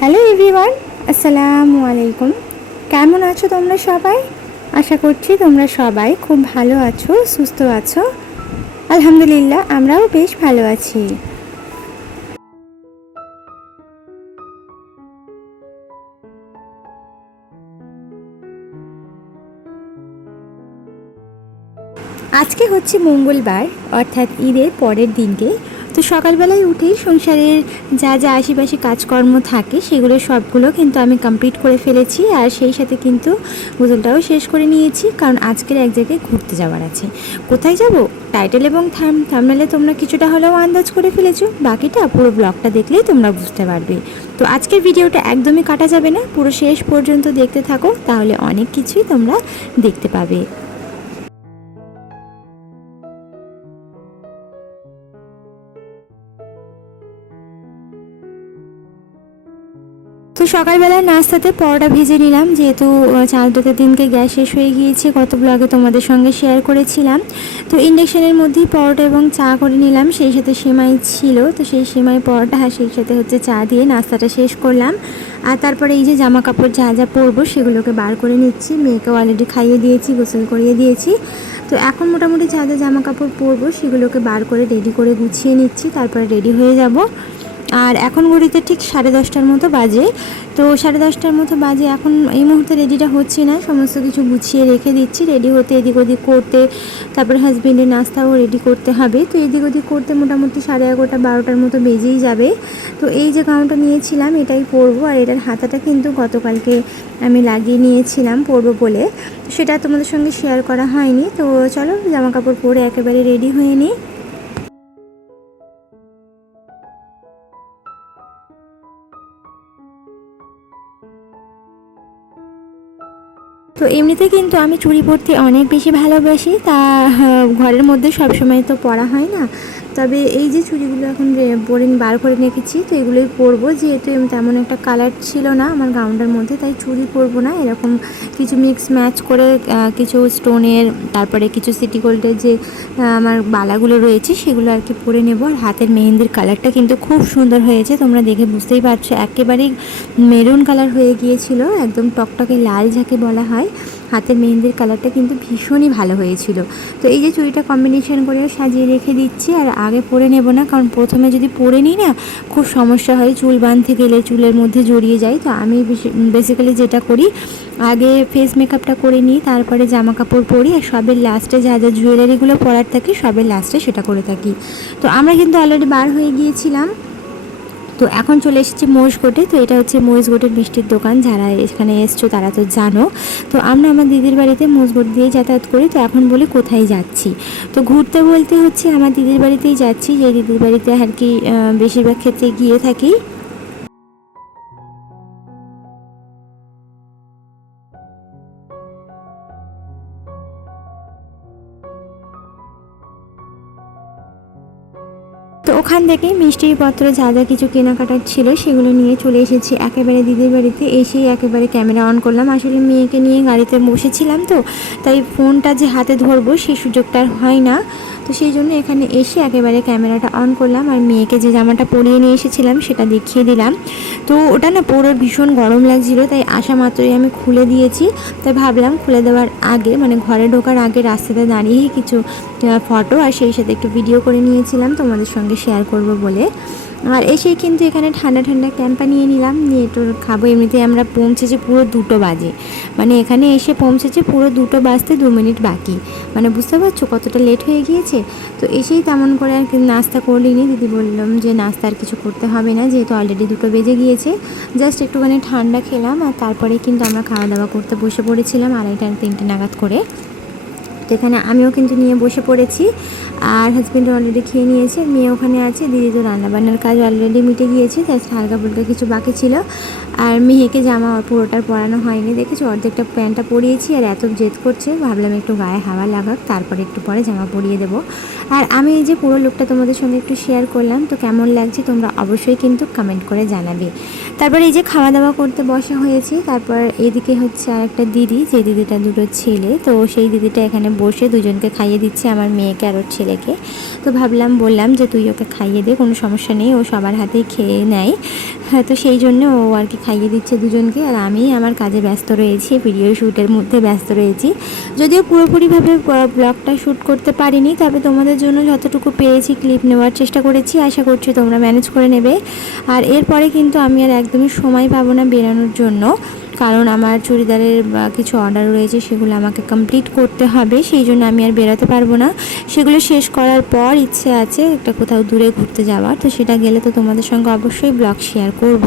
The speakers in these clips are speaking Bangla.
হ্যালো এভরিওয়ান আসসালামু আলাইকুম কেমন আছো তোমরা সবাই? আশা করছি তোমরা সবাই খুব ভালো আছো, সুস্থ আছো। আলহামদুলিল্লাহ, আমরাও বেশ ভালো আছি। আজকে হচ্ছে মঙ্গলবার, অর্থাৎ ঈদের পরের দিনকে তো সকালবেলায় উঠেই সংসারের যা যা আশেপাশে কাজকর্ম থাকে, সেগুলো সবগুলো কিন্তু আমি কমপ্লিট করে ফেলেছি আর সেই সাথে কিন্তু গোসলটাও শেষ করে নিয়েছি, কারণ আজকের এক জায়গায় ঘুরতে যাওয়ার আছে। কোথায় যাব? টাইটেল এবং থাম থামনালে তোমরা কিছুটা হলেও আন্দাজ করে ফেলেছো, বাকিটা পুরো ব্লগটা দেখলেই তোমরা বুঝতে পারবে। তো আজকের ভিডিওটা একদমই কাটা যাবে না, পুরো শেষ পর্যন্ত দেখতে থাকো, তাহলে অনেক কিছুই তোমরা দেখতে পাবে। সকালবেলায় নাস্তাতে পরোটা ভেজে নিলাম। যেহেতু চাঁদটাতে দিনকে গ্যাস শেষ হয়ে গিয়েছে কত ব্লগে তোমাদের সঙ্গে শেয়ার করেছিলাম। তো ইন্ডাকশানের মধ্যেই পরোটা এবং চা করে নিলাম। সেই সাথে সেমাই ছিল, তো সেই সেমাই পরোটা আর সেই সাথে হচ্ছে চা দিয়ে নাস্তাটা শেষ করলাম। আর তারপরে এই যে জামা কাপড় যা যা পরবো, সেগুলোকে বার করে নিচ্ছি। মেয়েকে অলরেডি খাইয়ে দিয়েছি, গোসল করিয়ে দিয়েছি। তো এখন মোটামুটি যা যা জামা কাপড় পরবো, সেগুলোকে বার করে রেডি করে গুছিয়ে নিচ্ছি। তারপরে রেডি হয়ে যাব। আর এখন ঘড়িতে ঠিক সাড়ে দশটার মতো বাজে। তো সাড়ে দশটার মতো বাজে, এখন এই মুহূর্তে রেডিটা হচ্ছে না। সমস্ত কিছু গুছিয়ে রেখে দিচ্ছি। রেডি হতে এদিক ওদিক করতে, তারপরে হাজবেন্ডের নাস্তাও রেডি করতে হবে। তো এদিক ওদিক করতে মোটামুটি সাড়ে এগারোটা, বারোটার মতো বেজেই যাবে। তো এই যে গাউনটা নিয়েছিলাম, এটাই পরবো। আর এটার হাতাটা কিন্তু গতকালকে আমি লাগিয়ে নিয়েছিলাম পরবো বলে। সেটা তোমাদের সঙ্গে শেয়ার করা হয়নি। তো চলো জামা কাপড় পরে একেবারে রেডি হয়ে নিই। এমনিতে কিন্তু আমি চুড়ি পরতে অনেক বেশি ভালোবাসি। তা ঘরের মধ্যে সবসময় তো পরা হয় না। তবে এই যে চুড়িগুলো এখন রে- পরে বার করে রেখেছি তো এগুলোই পরবো। যেহেতু তেমন একটা কালার ছিল না আমার গাউনটার মধ্যে, তাই চুড়ি পরবো না। এরকম কিছু মিক্স ম্যাচ করে কিছু স্টোনের তারপরে কিছু সিটি গোল্ডের যে আমার বালাগুলো রয়েছে, সেগুলো আর কি পরে নেব। আর হাতের মেহেন্দির কালারটা কিন্তু খুব সুন্দর হয়েছে, তোমরা দেখে বুঝতেই পারছ। একেবারেই মেরুন কালার হয়ে গিয়েছিল, একদম টকটকে লাল যাকে বলা হয়। হাতের মেহেন্দির কালারটা কিন্তু ভীষণই ভালো হয়েছিল। তো এই যে চুড়িটা কম্বিনেশন করে সাজিয়ে রেখে দিচ্ছি, আর আগে পরে নেব না, কারণ প্রথমে যদি পরে নিই না, খুব সমস্যা হয়, চুল বাঁধতে গেলে চুলের মধ্যে জড়িয়ে যায়। তো আমি বেসিক্যালি যেটা করি, আগে ফেস মেকআপটা করে নিই, তারপরে জামা কাপড় পরি, আর সবের লাস্টে যা যা জুয়েলারিগুলো পরার থাকে, সবের লাস্টে সেটা করে থাকি। তো আমরা কিন্তু অলরেডি বার হয়ে গিয়েছিলাম। তো এখন চলে এসেছি মহিষগোটে তো এটা হচ্ছে মহিষগোটের মিষ্টির দোকান, যারা এখানে এসছো তারা তো জানো। তো আমরা আমার দিদির বাড়িতে মহিষগোট দিয়ে যাতায়াত করি। তো এখন বলি কোথায় যাচ্ছি? তো ঘুরতে বলতে হচ্ছে আমার দিদির বাড়িতেই যাচ্ছি। যে দিদির বাড়িতে আর কি বেশিরভাগ ক্ষেত্রে গিয়ে থাকি। থেকে মিষ্টির পত্র যা যা কিছু কেনাকাটার ছিল সেগুলো নিয়ে চলে এসেছি। একেবারে দিদির বাড়িতে এসেই একেবারে ক্যামেরা অন করলাম। আসলে মেয়েকে নিয়ে গাড়িতে বসেছিলাম তো, তাই ফোনটা যে হাতে ধরবো সেই সুযোগটা আর হয় না। তো সেই জন্য এখানে এসে একেবারে ক্যামেরাটা অন করলাম আর মেয়েকে যে জামাটা পরিয়ে নিয়ে এসেছিলাম সেটা দেখিয়ে দিলাম। তো ওটা না পরে ভীষণ গরম লাগছিল, তাই আসা মাত্রই আমি খুলে দিয়েছি। তাই ভাবলাম খুলে দেওয়ার আগে মানে ঘরে ঢোকার আগে রাস্তাতে দাঁড়িয়েই কিছু ফটো আর সেই সাথে একটু ভিডিও করে নিয়েছিলাম তোমাদের সঙ্গে শেয়ার করব বলে। আর এসেই কিন্তু এখানে ঠান্ডা ঠান্ডা ক্যাম্পা নিয়ে নিলাম। নিয়ে একটু খাব। এমনিতে আমরা পৌঁছেছি পুরো দুটো বাজে। মানে এখানে এসে পৌঁছেছে পুরো দুটো বাজতে দু মিনিট বাকি। মানে বুঝতে পারছ কতটা লেট হয়ে গিয়েছে? তো এসেই তেমন করে আর নাস্তা করলিনি দিদি বললাম যে নাস্তা আর কিছু করতে হবে না, যেহেতু অলরেডি দুটো বেজে গিয়েছে। জাস্ট একটুখানি ঠান্ডা খেলাম আর তারপরে কিন্তু আমরা খাওয়া দাওয়া করতে বসে পড়েছিলাম আড়াইটা তিনটে নাগাদ করে। তো এখানে আমিও কিন্তু নিয়ে বসে পড়েছি। আর হাজব্যান্ড অলরেডি খেয়ে নিয়েছে, মেয়ে ওখানে আছে, দিদি তো রান্নাবান্নার কাজ অলরেডি মিটে গিয়েছে জাস্ট হালকা ফুলকা কিছু বাকি ছিল। আর মেয়েকে জামা পুরোটার পরানো হয়নি, দেখেছি? অর্ধেকটা প্যান্টটা পরিয়েছি, আর এত জেদ করছে। ভাবলাম একটু গায়ে হাওয়া লাগাক, তারপরে একটু পরে জামা পরিয়ে দেবো। আর আমি এই যে পুরো লুকটা তোমাদের সঙ্গে একটু শেয়ার করলাম, তো কেমন লাগছে তোমরা অবশ্যই কিন্তু কমেন্ট করে জানাবে। তারপরে এই যে খাওয়া দাওয়া করতে বসা হয়েছে, তারপর এদিকে হচ্ছে আর একটা দিদি, যে দিদিটা দুটো ছেলে, তো সেই দিদিটা এখানে বসে দুজনকে খাইয়ে দিচ্ছে, আমার মেয়েকে আর ওর ছেলেকে। তো ভাবলাম, বললাম যে তুই ওকে খাইয়ে দে, কোনো সমস্যা নেই, ও সবার হাতেই খেয়ে নেয়। হ্যাঁ তো সেই জন্য ও আর কি খাইয়ে দিচ্ছে দুজনকে। আর আমি আমার কাজে ব্যস্ত রয়েছি ভিডিও শ্যুটের মধ্যে ব্যস্ত রয়েছি। যদিও পুরোপুরিভাবে ব্লগটা শ্যুট করতে পারিনি, তবে তোমাদের জন্য যতটুকু পেরেছি ক্লিপ নেওয়ার চেষ্টা করেছি, আশা করছি তোমরা ম্যানেজ করে নেবে। আর এরপরে কিন্তু আমি আর একদমই সময় পাবো না বেরানোর জন্য। কারণ আমার চুড়িদারের কিছু অর্ডার রয়েছে, সেগুলো আমাকে কমপ্লিট করতে হবে, সেই জন্য আমি আর বেরোতে পারব না। সেগুলো শেষ করার পর ইচ্ছে আছে একটা কোথাও দূরে ঘুরতে যাওয়ার, তো সেটা গেলে তো তোমাদের সঙ্গে অবশ্যই ব্লগ শেয়ার করব।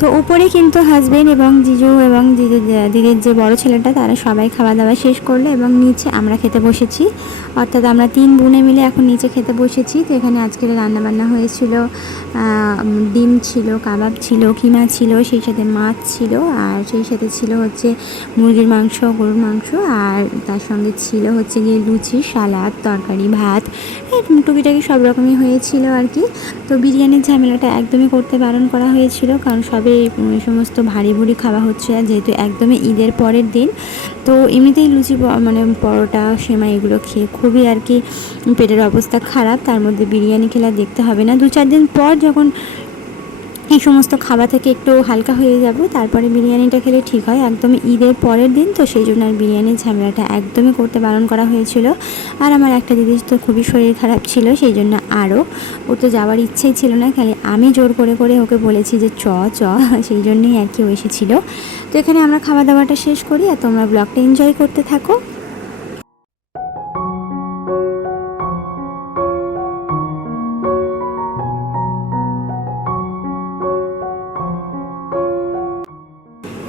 তো উপরে কিন্তু হাজবেন্ড এবং জিজু এবং দিদির যে বড় ছেলেটা, তারা সবাই খাওয়া দাওয়া শেষ করল এবং নিচে আমরা খেতে বসেছি। অর্থাৎ আমরা তিন বোনে মিলে এখন নিচে খেতে বসেছি। তো এখানে আজকের রান্নাবান্না হয়েছিল ডিম ছিল, কাবাব ছিল, কিমা ছিল, সেই সাথে মাছ ছিল, আর সেই সাথে ছিল হচ্ছে মুরগির মাংস, গরুর মাংস, আর তার সঙ্গে ছিল হচ্ছে গিয়ে লুচি, সালাদ, তরকারি, ভাত। টুকিটাকি সব রকমই হয়েছিল আর কি। তো বিরিয়ানির ঝামেলাটা একদমই করতে বারণ করা হয়েছিল, কারণ সবে এই সমস্ত ভারী ভুরি খাওয়া হচ্ছে যেহেতু একদমই ঈদের পরের দিন, তো এমনিতেই লুচি মানে পরোটা, সেমাই এগুলো খেয়ে খুবই আর কি পেটের অবস্থা খারাপ, তার মধ্যে বিরিয়ানি খেলা দেখতে হবে না। দু চার দিন পর যখন এই সমস্ত খাবার থেকে একটু হালকা হয়ে যাব, তারপরে বিরিয়ানিটা খেলে ঠিক হয়। একদমই ঈদের পরের দিন, তো সেই জন্য আর বিরিয়ানির ঝামেলাটা একদমই করতে বারণ করা হয়েছিল। আর আমার একটা দিদির তো খুবই শরীর খারাপ ছিল, সেই জন্য আরও ও তো যাওয়ার ইচ্ছেই ছিল না, খালি আমি জোর করে করে ওকে বলেছি যে চ চ, সেই জন্যই আর কি ও এসেছিল। তো এখানে আমরা খাওয়া দাওয়াটা শেষ করি, আর তোমরা ব্লগটা এনজয় করতে থাকো।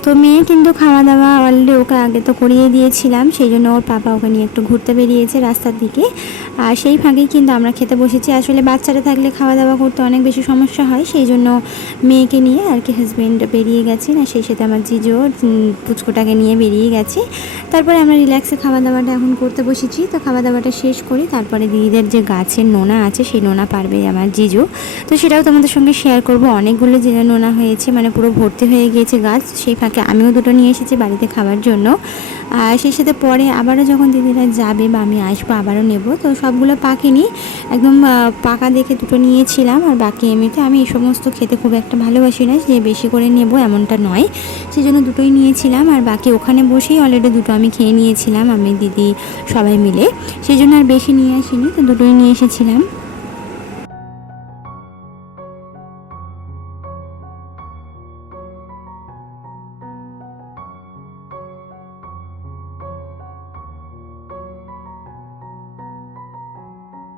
তো মেয়ে কিন্তু খাওয়া দাওয়া অলরেডি ওকে আগে তো করিয়ে দিয়েছিলাম, সেই জন্য ওর পাপা ওকে নিয়ে একটু ঘুরতে বেরিয়েছে রাস্তার দিকে। আর সেই ফাঁকেই কিন্তু আমরা খেতে বসেছি। আসলে বাচ্চারা থাকলে খাওয়া দাওয়া করতে অনেক বেশি সমস্যা হয়, সেই জন্য মেয়েকে নিয়ে আর কি হাজব্যান্ড বেরিয়ে গেছে না সেই সাথে আমার জিজো পুচকোটাকে নিয়ে বেরিয়ে গেছে। তারপরে আমরা রিল্যাক্সে খাওয়া দাওয়াটা এখন করতে বসেছি। তো খাওয়া দাওয়াটা শেষ করি, তারপরে দিদিদের যে গাছের নোনা আছে, সেই নোনা পারবে আমার জিজু। তো সেটাও তোমাদের সঙ্গে শেয়ার করব। অনেকগুলো যে নোনা হয়েছে মানে পুরো ভর্তি হয়ে গিয়েছে গাছ, সেই ফাঁকে আমিও দুটো নিয়ে এসেছি বাড়িতে খাওয়ার জন্য। সেই সাথে পরে আবারও যখন দিদিরা যাবে বা আমি আসব, আবারও নেব। তো সবগুলো পাকিনি। একদম পাকা দেখে দুটো নিয়েছিলাম। আর বাকি এমনিতে আমি এই সমস্ত খেতে খুব একটা ভালোবাসি না। যে বেশি করে নেব এমনটা নয়। সেই জন্য দুটোই নিয়েছিলাম। আর বাকি ওখানে বসেই অলরেডি দুটো আমি খেয়ে নিয়েছিলাম। আমি, দিদি সবাই মিলে। সেই জন্য আর বেশি নিয়ে আসিনি। তো দুটোই নিয়ে এসেছিলাম।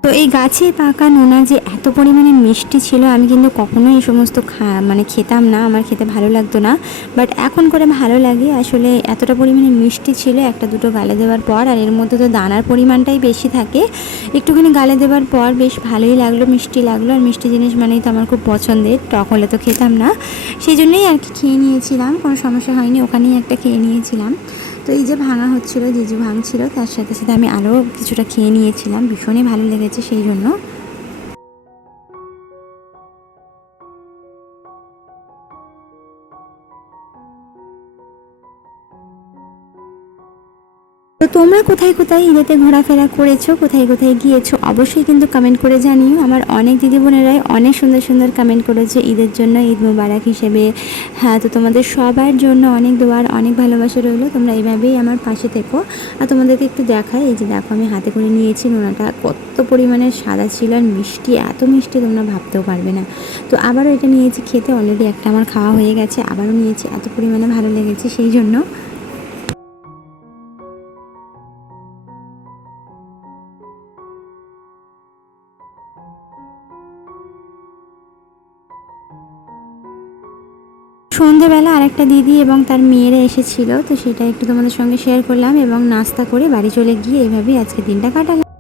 তো এই গাছে পাকা নোনা যে এত পরিমাণে মিষ্টি ছিল, আমি কিন্তু কখনোই এই সমস্ত খা মানে খেতাম না, আমার খেতে ভালো লাগতো না। বাট এখন করে ভালো লাগে, আসলে এতটা পরিমাণে মিষ্টি ছিল, একটা দুটো গালে দেওয়ার পর, আর এর মধ্যে তো দানার পরিমাণটাই বেশি থাকে। একটুখানি গালে দেওয়ার পর বেশ ভালোই লাগল, মিষ্টি লাগল, আর মিষ্টি জিনিস মানেই তো আমার খুব পছন্দের, টক হলে তো খেতাম না। সেই জন্যই আর কি খেয়ে নিয়েছিলাম, কোনো সমস্যা হয়নি, ওখানেই একটা খেয়ে নিয়েছিলাম। তো এই যে ভাঙা হচ্ছিল জিজু ভাঙছিল, তার সাথে সাথে আমি আরও কিছুটা খেয়ে নিয়েছিলাম। ভীষণই ভালো লেগেছে সেই জন্য। তো তোমরা কোথায় কোথায় ঈদেতে ঘোরাফেরা করেছ, কোথায় কোথায় গিয়েছো, অবশ্যই কিন্তু কমেন্ট করে জানিও। আমার অনেক দিদি বোনেরাই অনেক সুন্দর সুন্দর কমেন্ট করেছে ঈদের জন্য, ঈদ মুবারক হিসেবে। হ্যাঁ তো তোমাদের সবার জন্য অনেক দোয়ার, অনেক ভালোবাসা রইল। তোমরা এইভাবেই আমার পাশে থেকো। আর তোমাদেরকে একটু দেখাই, এই যে দেখো, আমি হাতে করে নিয়েছি নোনাটা। কত পরিমাণে সাদা ছিল আর মিষ্টি, এত মিষ্টি তোমরা ভাবতেও পারবে না। তো আবারও এটা নিয়েছি খেতে। অলরেডি একটা আমার খাওয়া হয়ে গেছে, আবারও নিয়েছি। এত পরিমাণে ভালো লেগেছে সেই জন্য। সন্ধেবেলা আরেকটা দিদি এবং তার মেয়েরা এসেছিল, তো সেটা একটু তোমাদের সঙ্গে শেয়ার করলাম এবং নাস্তা করে বাড়ি চলে গিয়ে এভাবেই আজকে দিনটা কাটালাম।